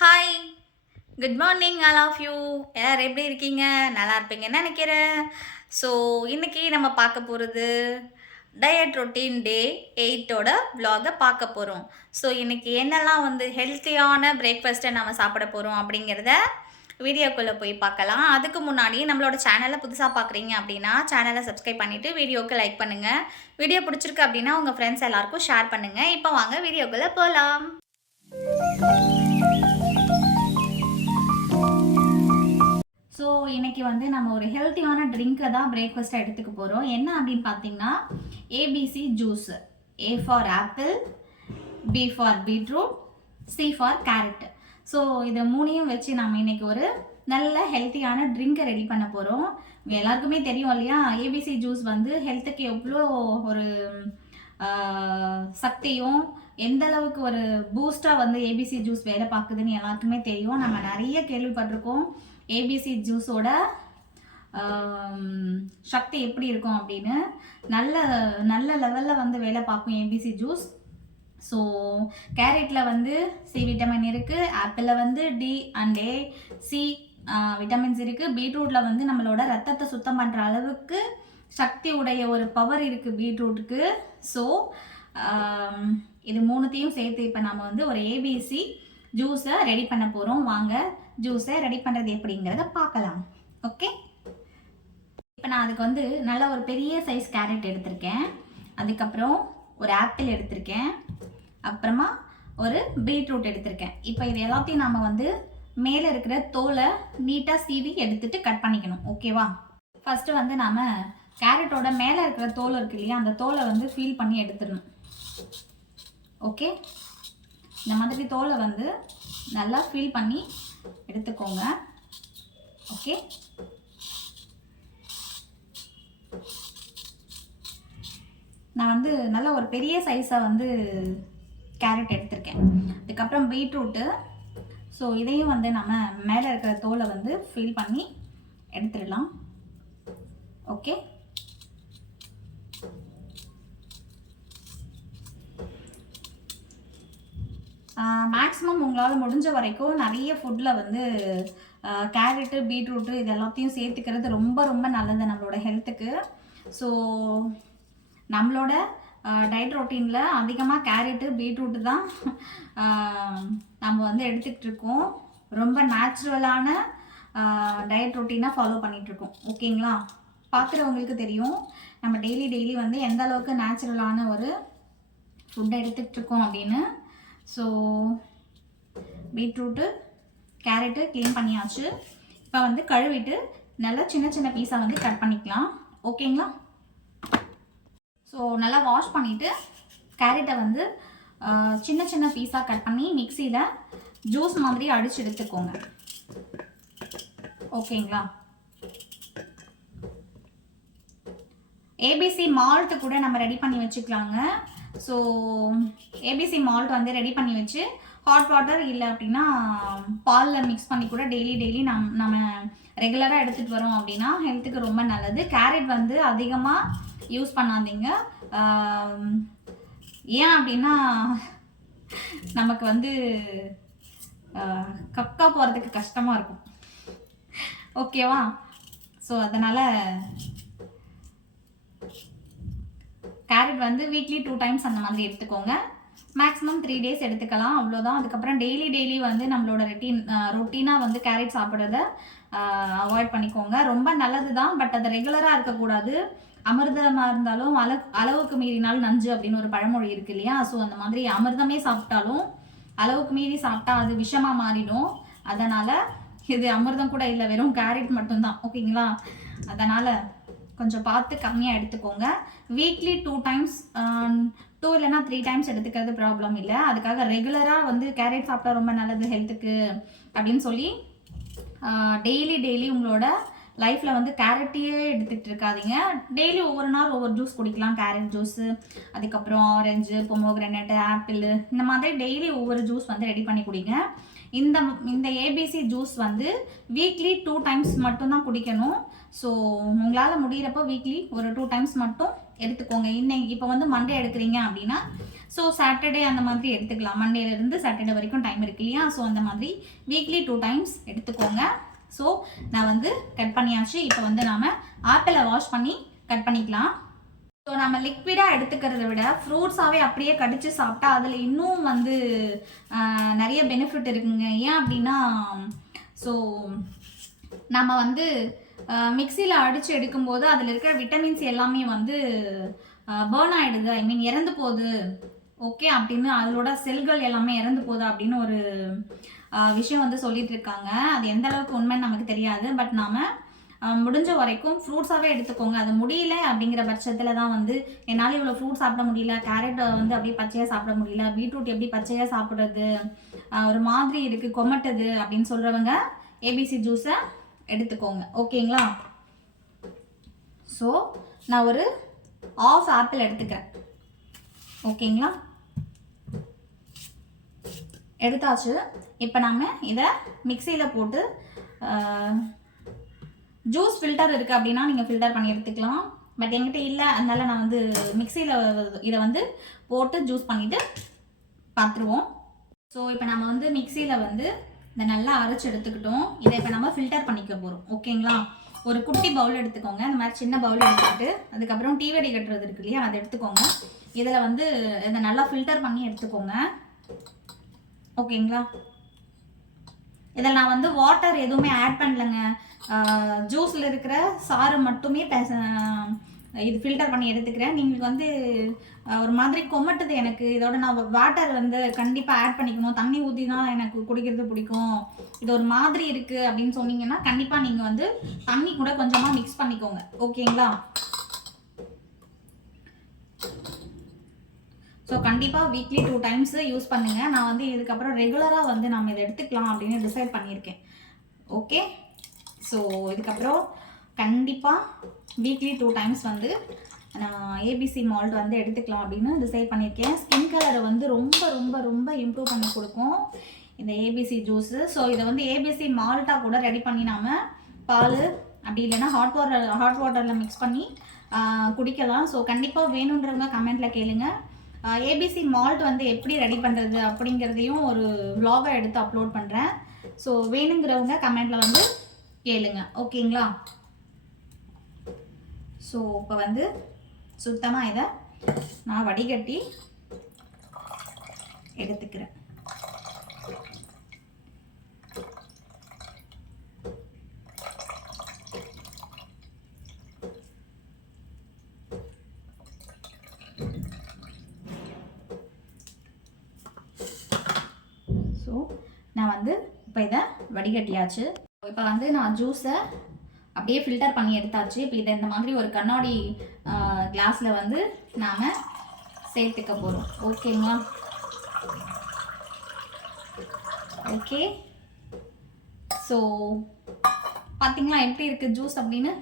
Hi, good morning all of you. எல்லாரும் எப்படி இருக்கீங்க? நல்லா இருப்பீங்கன்னு நினைக்கிறேன். ஸோ இன்னைக்கு நம்ம பார்க்க போகிறது டயட் ரொட்டீன் டே 8ஓட vlog-அ பார்க்க போகிறோம். ஸோ இன்னைக்கு என்னெல்லாம் ஹெல்த்தியான பிரேக்ஃபாஸ்ட்டை நம்ம சாப்பிட போகிறோம் அப்படிங்கிறத வீடியோக்குள்ளே போய் பார்க்கலாம். அதுக்கு முன்னாடி நம்மளோட சேனலை புதுசாக பார்க்குறீங்க அப்படின்னா சேனலை சப்ஸ்கிரைப் பண்ணிவிட்டு வீடியோவுக்கு லைக் பண்ணுங்கள். வீடியோ பிடிச்சிருக்கு அப்படின்னா உங்கள் ஃப்ரெண்ட்ஸ் எல்லாருக்கும் ஷேர் பண்ணுங்கள். இப்போ வாங்க வீடியோக்குள்ளே போகலாம். ஸோ இன்றைக்கி நம்ம ஒரு ஹெல்த்தியான ட்ரிங்க்கை தான் பிரேக்ஃபாஸ்ட்டாக எடுத்துக்க போகிறோம். என்ன அப்படின்னு பார்த்தீங்கன்னா ABC juice. A for apple, B for beetroot, C for carrot. So இதை மூணையும் வச்சு நம்ம இன்றைக்கி ஒரு நல்ல ஹெல்த்தியான ட்ரிங்கை ரெடி பண்ண போகிறோம். எல்லாருக்குமே தெரியும் இல்லையா, ஏபிசி ஜூஸ் ஹெல்த்துக்கு எவ்வளோ ஒரு சக்தியும் எந்த அளவுக்கு ஒரு பூஸ்டாக ஏபிசி ஜூஸ் வேலை பார்க்குதுன்னு எல்லாருக்குமே தெரியும். நம்ம நிறைய கேள்விப்பட்டிருக்கோம் ஏபிசி ஜூஸோட சக்தி எப்படி இருக்கும் அப்படின்னு. நல்ல நல்ல லெவலில் வேலை பார்க்கும் ஏபிசி ஜூஸ். ஸோ கேரட்டில் சி விட்டமின் இருக்குது, ஆப்பிளில் D and A C vitamins இருக்குது, பீட்ரூட்டில் நம்மளோட ரத்தத்தை சுத்தம் பண்ணுற அளவுக்கு சக்தி உடைய ஒரு பவர் இருக்குது பீட்ரூட்டுக்கு. ஸோ இது மூணுத்தையும் சேர்த்து இப்போ நம்ம ஒரு ஏபிசி ஜூஸை ரெடி பண்ண போகிறோம். வாங்க ஜூஸை ரெடி பண்ணுறது எப்படிங்கிறத பார்க்கலாம். ஓகே, இப்போ நான் அதுக்கு நல்ல ஒரு பெரிய சைஸ் கேரட் எடுத்திருக்கேன். அதுக்கப்புறம் ஒரு ஆப்பிள் எடுத்திருக்கேன். அப்புறமா ஒரு பீட்ரூட் எடுத்திருக்கேன். இப்போ இது எல்லாத்தையும் நம்ம மேலே இருக்கிற தோலை நீட்டாக சீவி எடுத்துகிட்டு கட் பண்ணிக்கணும். ஓகேவா? ஃபஸ்ட்டு நாம் கேரட்டோட மேலே இருக்கிற தோல் இருக்கு இல்லையா, அந்த தோலை ஃபீல் பண்ணி எடுத்துடணும். ஓகே, இந்த மாதிரி தோலை நல்லா ஃபீல் பண்ணி எடுத்துக்கோங்க. ஓகே, நான் நல்ல ஒரு பெரிய சைஸாக கேரட் எடுத்திருக்கேன். அதுக்கப்புறம் பீட்ரூட்டு. ஸோ இதையும் நம்ம மேலே இருக்கிற தோலை ஃபீல் பண்ணி எடுத்துடலாம். ஓகே, மேக்ஸிமம் உங்களால் முடிஞ்ச வரைக்கும் நிறைய ஃபுட்டில் கேரட்டு, பீட்ரூட்டு இது எல்லாத்தையும் சேர்த்துக்கிறது ரொம்ப ரொம்ப நல்லது நம்மளோட ஹெல்த்துக்கு. ஸோ நம்மளோட டயட் ரொட்டீனில் அதிகமாக கேரட்டு, பீட்ரூட்டு தான் நம்ம எடுத்துக்கிட்டு இருக்கோம். ரொம்ப நேச்சுரலான டயட் ரொட்டீனாக ஃபாலோ பண்ணிகிட்ருக்கோம். ஓகேங்களா? பார்க்குறவங்களுக்கு தெரியும் நம்ம டெய்லி எந்த அளவுக்கு நேச்சுரலான ஒரு ஃபுட்டை எடுத்துக்கிட்டு இருக்கோம் அப்படின்னு. ஸோ பீட்ரூட்டு, கேரட்டு க்ளீன் பண்ணியாச்சு. இப்போ கழுவிட்டு நல்லா சின்ன சின்ன பீஸாக கட் பண்ணிக்கலாம். ஓகேங்களா? ஸோ நல்லா வாஷ் பண்ணிவிட்டு கேரட்டை சின்ன சின்ன பீஸாக கட் பண்ணி மிக்சியில் ஜூஸ் மாதிரி அடித்து எடுத்துக்கோங்க. ஓகேங்களா? ஏபிசி மால்ட்டு கூட நம்ம ரெடி பண்ணி வச்சுக்கலாங்க. ஸோ ஏபிசி மால்ட் ரெடி பண்ணி வச்சு ஹாட் வாட்டர் இல்லை அப்படின்னா பாலில் மிக்ஸ் பண்ணி கூட டெய்லி நம்ம ரெகுலராக எடுத்துகிட்டு வரோம் அப்படின்னா ஹெல்த்துக்கு ரொம்ப நல்லது. கேரட் அதிகமாக யூஸ் பண்ணாதீங்க. ஏன் அப்படின்னா நமக்கு கக்கா போகிறதுக்கு கஷ்டமாக இருக்கும். ஓகேவா? ஸோ அதனால் கேரட் வீக்லி 2 டைம்ஸ் அந்த மாதிரி எடுத்துக்கோங்க. மேக்ஸிமம் 3 டேஸ் எடுத்துக்கலாம், அவ்வளோதான். அதுக்கப்புறம் டெய்லி நம்மளோட ரொட்டீனாக கேரட் சாப்பிட்றத அவாய்ட் பண்ணிக்கோங்க. ரொம்ப நல்லது தான், பட் அது ரெகுலராக இருக்கக்கூடாது. அமிர்தமாக இருந்தாலும் அளவுக்கு மீறினால் நஞ்சு அப்படின்னு ஒரு பழமொழி இருக்கு இல்லையா? ஸோ அந்த மாதிரி அமிர்தமே சாப்பிட்டாலும் அளவுக்கு மீறி சாப்பிட்டா அது விஷமாக மாறிடும். அதனால் இது அமிர்தம் கூட இல்லை, வெறும் கேரட் மட்டும்தான். ஓகேங்களா? அதனால் கொஞ்சம் பார்த்து கம்மியாக எடுத்துக்கோங்க. வீக்லி 2 டைம்ஸ் 2 இல்லைனா 3 டைம்ஸ் எடுத்துக்கிறது ப்ராப்ளம் இல்லை. அதுக்காக ரெகுலராக கேரட் சாப்பிட்டா ரொம்ப நல்லது ஹெல்த்துக்கு அப்படின்னு சொல்லி டெய்லி உங்களோட லைஃப்பில் கேரட்டையே எடுத்துகிட்டு இருக்காதீங்க. டெய்லி ஒவ்வொரு நாள் ஒவ்வொரு ஜூஸ் குடிக்கலாம். கேரட் ஜூஸு, அதுக்கப்புறம் ஆரஞ்சு, பொமோகிரானேட்டு, ஆப்பிள், இந்த மாதிரி டெய்லி ஒவ்வொரு ஜூஸ் ரெடி பண்ணி குடிங்க. இந்த ஏபிசி ஜூஸ் வீக்லி 2 டைம்ஸ் மட்டும்தான் குடிக்கணும். ஸோ உங்களால் முடிகிறப்போ வீக்லி ஒரு 2 டைம்ஸ் மட்டும் எடுத்துக்கோங்க. இப்போ மண்டே எடுக்கிறீங்க அப்படின்னா ஸோ சாட்டர்டே அந்த மாதிரி எடுத்துக்கலாம். மண்டேலேருந்து சாட்டர்டே வரைக்கும் டைம் இருக்கு இல்லையா? ஸோ அந்த மாதிரி வீக்லி 2 டைம்ஸ் எடுத்துக்கோங்க. ஸோ நான் வந்து கட் பண்ணியாச்சு. இப்போ வந்து நாம் ஆப்பிளை வாஷ் பண்ணி கட் பண்ணிக்கலாம். ஸோ நம்ம லிக்விடாக எடுத்துக்கிறத விட ஃப்ரூட்ஸாகவே அப்படியே கடிச்சு சாப்பிட்டா அதில் இன்னும் வந்து நிறைய பெனிஃபிட் இருக்குங்க. ஏன் அப்படின்னா ஸோ நம்ம வந்து மிக்சியில் அடித்து எடுக்கும்போது அதில் இருக்கிற விட்டமின்ஸ் எல்லாமே வந்து பேர்ன் ஆகிடுது, ஐ மீன் இறந்து போகுது, ஓகே அப்படின்னு அதோட செல்கள் எல்லாமே இறந்து போகுது அப்படின்னு ஒரு விஷயம் வந்து சொல்லிட்டு இருக்காங்க. அது எந்த அளவுக்கு உண்மைன்னு நமக்கு தெரியாது. பட் நாம் முடிஞ்ச வரைக்கும் ஃப்ரூட்ஸாகவே எடுத்துக்கோங்க. அது முடியல அப்படிங்கிற பட்சத்தில் தான் வந்து என்னால் இவ்வளோ ஃப்ரூட் சாப்பிட முடியல, கேரட் வந்து அப்படியே பச்சையாக சாப்பிட முடியல, பீட்ரூட் எப்படி பச்சையாக சாப்பிட்றது, ஒரு மாதிரி இருக்குது கொமட்டுது அப்படின்னு சொல்கிறவங்க ஏபிசி ஜூஸை எடுத்துக்கோங்க. ஓகேங்களா? ஸோ நான் ஒரு ஆஃப் ஆப்பிள் எடுத்துக்கிறேன். ஓகேங்களா? எடுத்தாச்சு. இப்போ நாம் இதை மிக்சியில் போட்டு ஜூஸ் ஃபில்டர் இருக்குது அப்படின்னா நீங்கள் ஃபில்டர் பண்ணி எடுத்துக்கலாம். பட் என்கிட்ட இல்லை, அதனால நான் வந்து மிக்சியில் இதை வந்து போட்டு ஜூஸ் பண்ணிவிட்டு பார்த்துருவோம். ஸோ இப்போ நம்ம வந்து மிக்சியில் வந்து இதை நல்லா அரைச்சி எடுத்துக்கிட்டோம். இதை இப்போ நம்ம ஃபில்டர் பண்ணிக்க போகிறோம். ஓகேங்களா? ஒரு குட்டி பவுல் எடுத்துக்கோங்க. இந்த மாதிரி சின்ன பவுல் எடுத்துக்கிட்டு அதுக்கப்புறம் டீ வடி கட்டுறது இருக்கு இல்லையா, அதை எடுத்துக்கோங்க. இதில் வந்து இதை நல்லா ஃபில்டர் பண்ணி எடுத்துக்கோங்க. ஓகேங்களா? இதில் நான் வந்து வாட்டர் எதுவுமே ஆட் பண்ணலைங்க. ஜூஸில் இருக்கிற சாறு மட்டுமே இது ஃபில்டர் பண்ணி எடுத்துக்கிறேன். நீங்கள் வந்து ஒரு மாதிரி கொமட்டுது எனக்கு, இதோட நான் வாட்டர் வந்து கண்டிப்பாக ஆட் பண்ணிக்கணும், தண்ணி ஊற்றி தான் எனக்கு குடிக்கிறது பிடிக்கும், இது ஒரு மாதிரி இருக்குது அப்படின்னு சொன்னீங்கன்னா கண்டிப்பாக நீங்கள் வந்து தண்ணி கூட கொஞ்சமாக மிக்ஸ் பண்ணிக்கோங்க. ஓகேங்களா? ஸோ கண்டிப்பாக வீக்லி 2 டைம்ஸ் யூஸ் பண்ணுங்கள். நான் வந்து இதுக்கப்புறம் ரெகுலராக வந்து நம்ம இதை எடுத்துக்கலாம் அப்படின்னு டிசைட் பண்ணியிருக்கேன். ஓகே? ஸோ இதுக்கப்புறம் கண்டிப்பாக வீக்லி 2 டைம்ஸ் வந்து நான் ஏபிசி மால்ட் வந்து எடுத்துக்கலாம் அப்படின்னு டிசைட் பண்ணியிருக்கேன். ஸ்கின் கலரை வந்து ரொம்ப ரொம்ப ரொம்ப இம்ப்ரூவ் பண்ணி கொடுக்கும் இந்த ஏபிசி ஜூஸு. ஸோ இதை வந்து ஏபிசி மால்ட்டாக கூட ரெடி பண்ணி நாம் பால் அப்படி இல்லைன்னா ஹாட் வாட்டரில் மிக்ஸ் பண்ணி குடிக்கலாம். ஸோ கண்டிப்பாக வேணுன்றவங்க கமெண்ட்டில் கேளுங்க. ஏபிசி மால்ட் வந்து எப்படி ரெடி பண்ணுறது அப்படிங்கிறதையும் ஒரு vlog-ஆ எடுத்து அப்லோட் பண்ணுறேன். ஸோ வேணுங்கிறவங்க கமெண்ட்டில் வந்து கேளுங்க. ஓகேங்களா? ஸோ இப்போ வந்து சுத்தமாக இதை நான் வடிகட்டி எடுத்துக்கிறேன். ஸோ நான் வந்து இப்போ இதை வடிகட்டியாச்சு. இப்போ வந்து நான் ஜூஸை அப்படியே ஃபில்டர் பண்ணி எடுத்தாச்சு. இப்போ இதை இந்த மாதிரி ஒரு கண்ணாடி கிளாஸில் வந்து நாம் சேர்த்துக்க போகிறோம். ஓகேங்களா? ஓகே. ஸோ பார்த்தீங்களா எப்படி இருக்குது ஜூஸ் அப்படின்னு?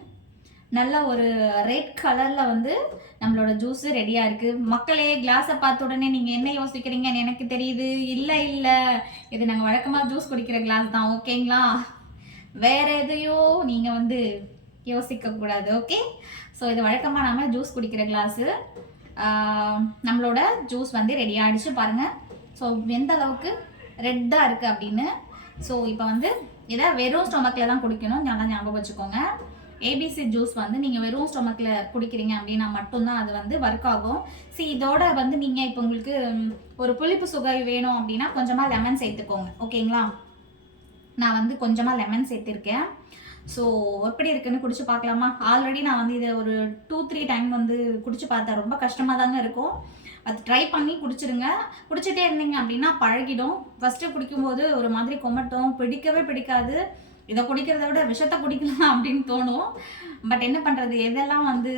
நல்ல ஒரு ரெட் கலரில் வந்து நம்மளோட ஜூஸு ரெடியாக இருக்குது. மக்களே, கிளாஸை பார்த்த உடனே நீங்கள் என்ன யோசிக்கிறீங்கன்னு எனக்கு தெரியுது. இல்லை இல்லை, இது நாங்கள் வழக்கமாக ஜூஸ் குடிக்கிற கிளாஸ் தான். ஓகேங்களா? வேறு எதையோ நீங்கள் வந்து யோசிக்கக்கூடாது. ஓகே? ஸோ இது வழக்கமாக நம்ம ஜூஸ் குடிக்கிற கிளாஸு. நம்மளோட ஜூஸ் வந்து ரெடி ஆகிடுச்சு பாருங்கள். ஸோ எந்த அளவுக்கு ரெட்டாக இருக்குது அப்படின்னு. ஸோ இப்போ வந்து இதை வெறும் ஸ்டொமக்கில் தான் குடிக்கணும், நல்லா ஞாபகம் வச்சுக்கோங்க. ஏபிசி ஜூஸ் வந்து நீங்கள் வெறும் ஸ்டொமக்கில் குடிக்கிறீங்க அப்படின்னா மட்டும்தான் அது வந்து ஒர்க் ஆகும். இதோட வந்து நீங்கள் இப்போ உங்களுக்கு ஒரு புளிப்பு சுவை வேணும் அப்படின்னா கொஞ்சமாக லெமன் சேர்த்துக்கோங்க. ஓகேங்களா? நான் வந்து கொஞ்சமாக லெமன் சேர்த்துருக்கேன். ஸோ எப்படி இருக்குன்னு குடிச்சு பார்க்கலாமா? ஆல்ரெடி நான் வந்து இதை ஒரு 2-3 டைம் வந்து குடிச்சு பார்த்தேன். ரொம்ப கஷ்டமாக தாங்க இருக்கும். அது ட்ரை பண்ணி குடிச்சிருங்க. குடிச்சிட்டே இருந்தீங்க அப்படின்னா பழகிடும். ஃபஸ்ட்டு குடிக்கும்போது ஒரு மாதிரி கொமட்டும், பிடிக்கவே பிடிக்காது. இதை குடிக்கிறத விட விஷத்தை குடிக்கலாம் அப்படின்னு தோணும். பட் என்ன பண்ணுறது, எதெல்லாம் வந்து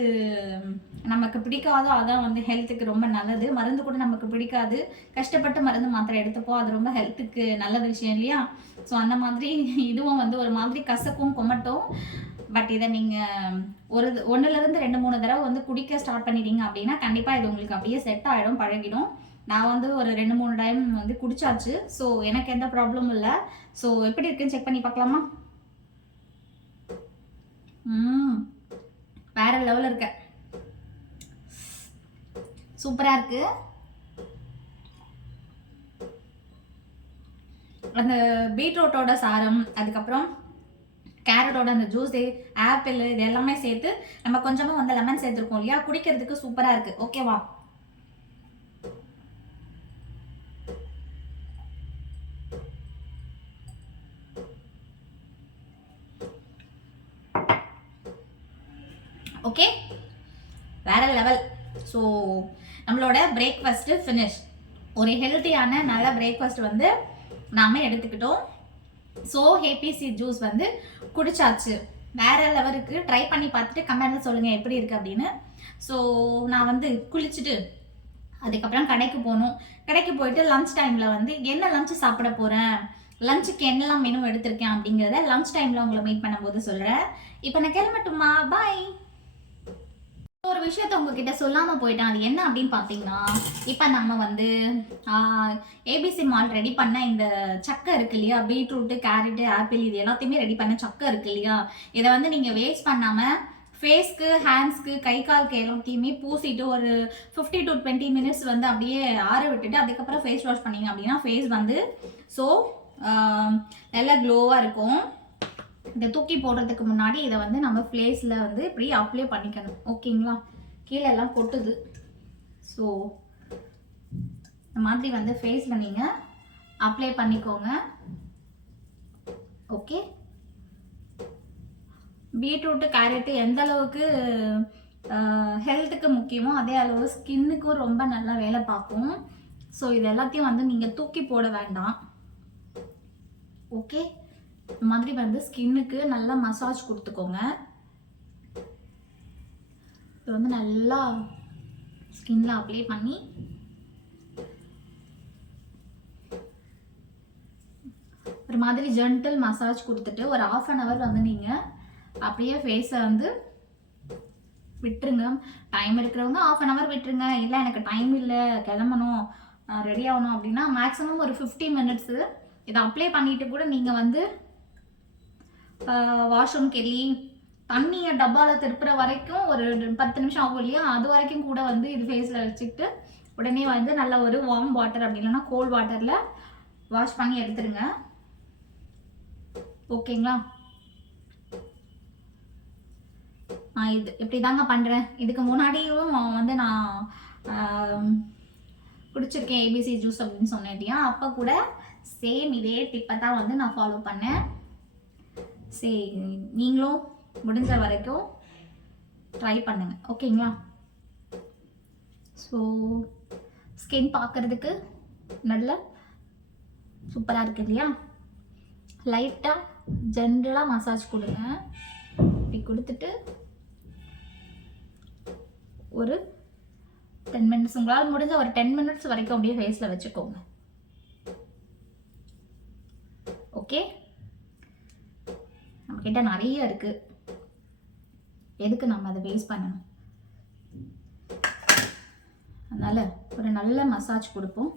நமக்கு பிடிக்காதோ அதான் வந்து ஹெல்த்துக்கு ரொம்ப நல்லது. மருந்து கூட நமக்கு பிடிக்காது, கஷ்டப்பட்டு மருந்து மாத்திரை எடுத்துப்போம், அது ரொம்ப ஹெல்த்துக்கு நல்லது விஷயம் இல்லையா? ஸோ அந்த மாதிரி இதுவும் வந்து ஒரு மாதிரி கசக்கும், கொமட்டும். பட் இதை நீங்கள் ஒரு 1-2 3 தடவை வந்து குடிக்க ஸ்டார்ட் பண்ணிட்டீங்க அப்படின்னா கண்டிப்பாக இது உங்களுக்கு அப்படியே செட் ஆகிடும், பழகிடும். நான் வந்து ஒரு 2-3 டைம் வந்து குடிச்சாச்சு. ஸோ எனக்கு எந்த ப்ராப்ளமும் இல்லை. ஸோ எப்படி இருக்குன்னு செக் பண்ணி பார்க்கலாமா? வேற லெவலில் இருக்க, சூப்பராக இருக்குது. அந்த பீட்ரூட்டோட சாரம், அதுக்கப்புறம் கேரட்டோட அந்த ஜூஸு, ஆப்பிள் இது எல்லாமே சேர்த்து நம்ம கொஞ்சமாக வந்து லெமன் சேர்த்துருக்கோம் இல்லையா, குடிக்கிறதுக்கு சூப்பராக இருக்குது. ஓகேவா? ஓகே, வேற லெவல். ஸோ நம்மளோட பிரேக்ஃபாஸ்ட்டு ஃபினிஷ். ஒரு ஹெல்த்தியான நல்ல பிரேக்ஃபாஸ்ட் வந்து நாம் எடுத்துக்கிட்டோம். ஸோ ஏபிசி ஜூஸ் வந்து குடிச்சாச்சு. வேற லெவலுக்கு. ட்ரை பண்ணி பார்த்துட்டு கமெண்ட்ல சொல்லுங்கள் எப்படி இருக்குது அப்படின்னு. ஸோ நான் வந்து குளிச்சுட்டு அதுக்கப்புறம் கடைக்கு போகணும். கடைக்கு போயிட்டு லன்ச் டைமில் வந்து என்ன லஞ்சு சாப்பிட போகிறேன், லஞ்சுக்கு என்னெல்லாம் மெனு எடுத்திருக்கேன் அப்படிங்கிறத லன்ச் டைமில் உங்களை மீட் பண்ணும்போது சொல்கிறேன். இப்போ நான் கிளம்பட்டுமா? பாய். ஒரு விஷயத்த உங்ககிட்ட சொல்லாமல் போயிட்டேன். அது என்ன அப்படின்னு பார்த்தீங்கன்னா, இப்போ நம்ம வந்து ஏபிசி மால் ரெடி பண்ண இந்த சக்கை இருக்கு இல்லையா, பீட்ரூட்டு, கேரட்டு, ஆப்பிள் இது எல்லாத்தையுமே ரெடி பண்ண சக்கை இருக்கு இல்லையா, இதை வந்து நீங்கள் வேஸ்ட் பண்ணாமல் ஃபேஸ்க்கு, ஹேண்ட்ஸ்க்கு, கை காலுக்கு எல்லாத்தையுமே பூசிட்டு ஒரு 50 to 20 மினிட்ஸ் வந்து அப்படியே ஆற விட்டுட்டு அதுக்கப்புறம் ஃபேஸ் வாஷ் பண்ணிங்க அப்படின்னா ஃபேஸ் வந்து ஸோ நல்லா க்ளோவாக இருக்கும். இதை தூக்கி போடுறதுக்கு முன்னாடி இதை வந்து நம்ம ஃபேஸில் வந்து இப்படி அப்ளை பண்ணிக்கணும். ஓகேங்களா? கீழே எல்லாம் கொட்டுது. ஸோ இந்த மாதிரி வந்து ஃபேஸில் நீங்கள் அப்ளை பண்ணிக்கோங்க. ஓகே. பீட்ரூட்டு, கேரட்டு எந்த அளவுக்கு ஹெல்த்துக்கு முக்கியமோ அதே அளவு ஸ்கின்னுக்கும் ரொம்ப நல்லா வேலை பார்க்கும். ஸோ இது எல்லாத்தையும் வந்து நீங்கள் தூக்கி போட வேண்டாம். ஓகே, இந்த மாதிரி வந்து ஸ்கின்னுக்கு நல்லா மசாஜ் கொடுத்துக்கோங்க. இது வந்து நல்லா ஸ்கின்ல அப்ளை பண்ணி ஒரு மாதிரி ஜென்டில் மசாஜ் கொடுத்துட்டு ஒரு 1/2 hour வந்து நீங்கள் அப்படியே ஃபேஸை வந்து விட்டுருங்க. டைம் இருக்கிறவங்க 1/2 hour விட்டுருங்க. இல்லை எனக்கு டைம் இல்லை, கிளம்பணும், ரெடி ஆகணும் அப்படின்னா மேக்ஸிமம் ஒரு 50 minutes இதை அப்ளை பண்ணிட்டு கூட நீங்கள் வந்து வாஷ்ரூம்க்கு எல்லி தண்ணியை டப்பாவில் திருப்புற வரைக்கும் ஒரு 10 நிமிஷம் ஆகும் இல்லையா, அது வரைக்கும் கூட வந்து இது ஃபேஸில் வச்சுக்கிட்டு உடனே வந்து நல்ல ஒரு வார்ம் வாட்டர் அப்படி இல்லைன்னா கோல்ட் வாட்டரில் வாஷ் பண்ணி எடுத்துருங்க. ஓகேங்களா? நான் இது இப்படி தாங்க பண்ணுறேன். இதுக்கு முன்னாடியும் வந்து நான் குடிச்சிருக்கேன் ஏபிசி ஜூஸ் அப்படின்னு சொன்னேன் இல்லையா, அப்போ கூட சேம் இதே டிப்பை தான் வந்து நான் ஃபாலோ பண்ணேன். சரி, நீங்களும் முடிஞ்ச வரைக்கும் ட்ரை பண்ணுங்க. ஓகேங்களா? ஸோ ஸ்கின் பார்க்குறதுக்கு நல்ல சூப்பராக இருக்கு இல்லையா? லைட்டாக ஜென்ரலாக மசாஜ் கொடுங்க. இப்படி கொடுத்துட்டு ஒரு 10 minutes, உங்களால் முடிஞ்ச ஒரு 10 minutes வரைக்கும் அப்படியே ஃபேஸில் வச்சுக்கோங்க. ஓகே, நம்மக்கிட்ட நிறைய இருக்கு, எதுக்கு நம்ம அதை வேஸ்ட் பண்ணணும்? அதனால ஒரு நல்ல மசாஜ் கொடுப்போம்.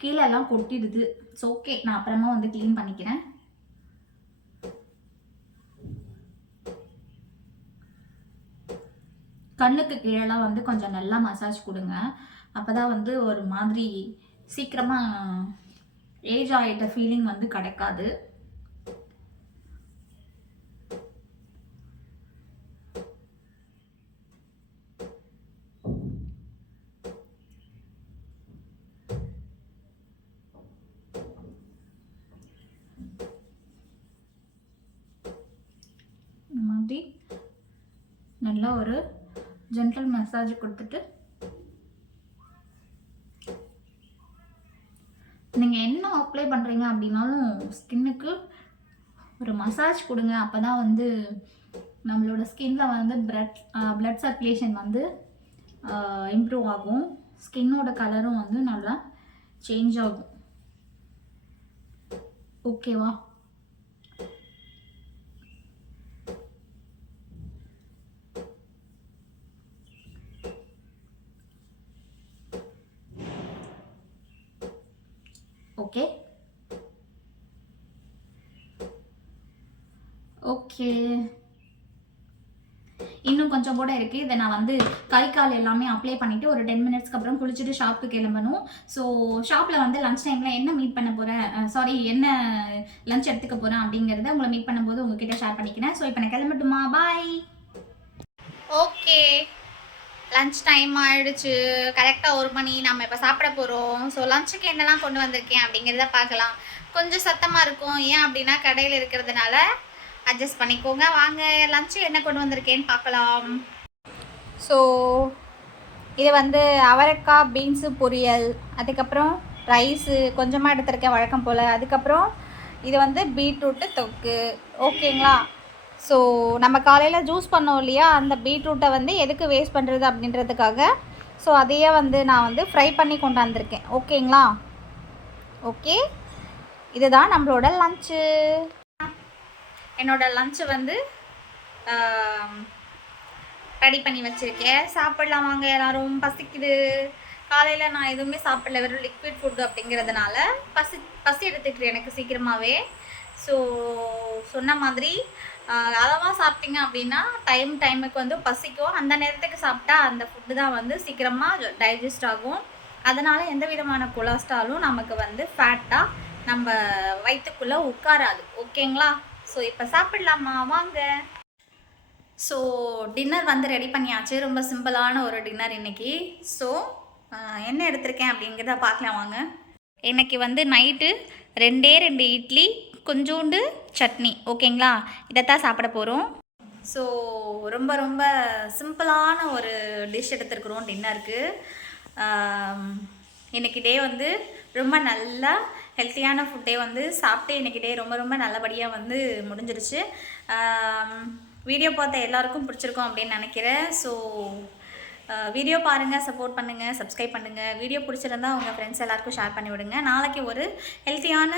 கீழே எல்லாம் கொட்டிடுது. இட்ஸ் ஓகே, நான் அப்புறமா வந்து க்ளீன் பண்ணிக்கிறேன். கண்ணுக்கு கீழெல்லாம் வந்து கொஞ்சம் நல்லா மசாஜ் கொடுங்க. அப்போதான் வந்து ஒரு மாதிரி சீக்கிரமாக ஏஜ் ஆகிட்ட ஃபீலிங் வந்து கிடைக்காது. இந்த மாதிரி நல்லா ஒரு ஜென்டல் மசாஜ் கொடுத்துட்டு நீங்கள் என்ன அப்ளை பண்ணுறீங்க அப்படின்னாலும் ஸ்கின்னுக்கு ஒரு மசாஜ் கொடுங்க. அப்போ தான் வந்து நம்மளோட ஸ்கின்ல வந்து பிளட் சர்க்குலேஷன் வந்து இம்ப்ரூவ் ஆகும். ஸ்கின்னோட கலரும் வந்து நல்லா சேஞ்ச் ஆகும். ஓகேவா? ஓகே ஓகே இன்னும் கொஞ்சம் கூட இருக்குது. இதை நான் வந்து கை கால் எல்லாமே அப்ளை பண்ணிவிட்டு ஒரு 10 மினிட்ஸ்க்கு அப்புறம் குளிச்சுட்டு ஷாப்புக்கு கிளம்பணும். ஸோ ஷாப்பில் வந்து லஞ்ச் டைமில் என்ன மீட் பண்ண போகிறேன், என்ன லஞ்ச் எடுத்துக்க போகிறேன் அப்படிங்கிறத உங்களை மீட் பண்ணும்போது உங்ககிட்ட ஷேர் பண்ணிக்கிறேன். ஸோ இப்போ நான் கிளம்பட்டுமா? பாய். ஓகே, லன்ச் டைம் ஆகிடுச்சு. கரெக்டாக 1 மணி. நம்ம இப்போ சாப்பிட போகிறோம். ஸோ லஞ்சுக்கு என்னெல்லாம் கொண்டு வந்திருக்கேன் அப்படிங்கிறத பார்க்கலாம். கொஞ்சம் சத்தமாக இருக்கும், ஏன் அப்படின்னா கடையில் இருக்கிறதுனால அட்ஜஸ்ட் பண்ணிக்கோங்க. வாங்க லஞ்சு என்ன கொண்டு வந்திருக்கேன்னு பார்க்கலாம். ஸோ இது வந்து அவரைக்காய் பீன்ஸு பொரியல், அதுக்கப்புறம் ரைஸு கொஞ்சமாக எடுத்துருக்கேன் வழக்கம் போல், அதுக்கப்புறம் இது வந்து பீட்ரூட்டு தொக்கு. ஓகேங்களா? ஸோ நம்ம காலையில் ஜூஸ் பண்ணோம் இல்லையா, அந்த பீட்ரூட்டை வந்து எதுக்கு வேஸ்ட் பண்ணுறது அப்படின்றதுக்காக ஸோ அதையே வந்து நான் வந்து ஃப்ரை பண்ணி கொண்டாந்துருக்கேன். ஓகேங்களா? ஓகே, இதுதான் நம்மளோட லன்ச்சு. என்னோடய லன்ச்சு வந்து ரெடி பண்ணி வச்சுருக்கேன். சாப்பிட்லாம் வாங்க எல்லோரும். பசிக்குது. காலையில் நான் எதுவுமே சாப்பிடல, வெறும் லிக்விட் ஃபுட்டு அப்படிங்கிறதுனால பசி எடுத்துக்கிட்டு எனக்கு சீக்கிரமாகவே. ஸோ சொன்ன மாதிரி அளவாக சாப்பிட்டீங்க அப்படின்னா டைமுக்கு வந்து பசிக்கும். அந்த நேரத்துக்கு சாப்பிட்டா அந்த ஃபுட்டு தான் வந்து சீக்கிரமாக டைஜஸ்ட் ஆகும். அதனால் எந்த விதமான கொலஸ்ட்ராலும் நமக்கு வந்து ஃபேட்டாக நம்ம வயிற்றுக்குள்ளே உட்காராது. ஓகேங்களா? ஸோ இப்போ சாப்பிட்லாமா? வாங்க. ஸோ டின்னர் வந்து ரெடி பண்ணியாச்சு. ரொம்ப சிம்பிளான ஒரு டின்னர் இன்றைக்கி. ஸோ என்ன எடுத்திருக்கேன் அப்படிங்கிறத பார்க்கலாம் வாங்க. இன்றைக்கி வந்து நைட்டு 2 இட்லி, கொஞ்சோண்டு சட்னி. ஓகேங்களா? இதைத்தான் சாப்பிட போகிறோம். ஸோ ரொம்ப ரொம்ப சிம்பிளான ஒரு டிஷ் எடுத்துருக்குறோம் டின்னருக்கு. இன்றைக்கி டே வந்து ரொம்ப நல்லா ஹெல்த்தியான ஃபுட்டே வந்து சாப்பிட்டு இன்றைக்கி டே ரொம்ப ரொம்ப நல்லபடியாக வந்து முடிஞ்சிருச்சு. வீடியோ பார்த்த எல்லாருக்கும் பிடிச்சிருக்கோம் அப்படின்னு நினைக்கிறேன். ஸோ வீடியோ பாருங்கள், சப்போர்ட் பண்ணுங்கள், சப்ஸ்கிரைப் பண்ணுங்கள். வீடியோ பிடிச்சிருந்தா உங்கள் ஃப்ரெண்ட்ஸ் எல்லாருக்கும் ஷேர் பண்ணி விடுங்க. நாளைக்கு ஒரு ஹெல்த்தியான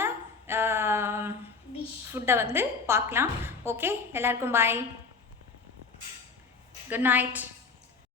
ஃபுட்டை வந்து பார்க்கலாம். ஓகே, எல்லாருக்கும் பாய், குட் நைட்.